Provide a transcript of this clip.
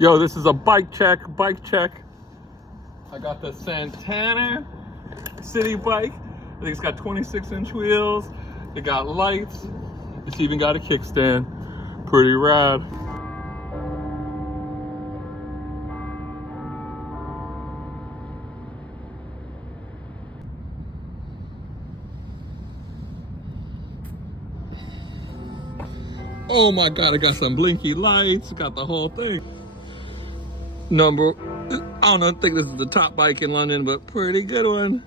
Yo, this is a bike check. I got the Santana City bike. I think it's got 26-inch wheels. It got lights. It's even got a kickstand. Pretty rad. Oh my God, I got some blinky lights. Got the whole thing. I don't know, I think this is the top bike in London, but pretty good one.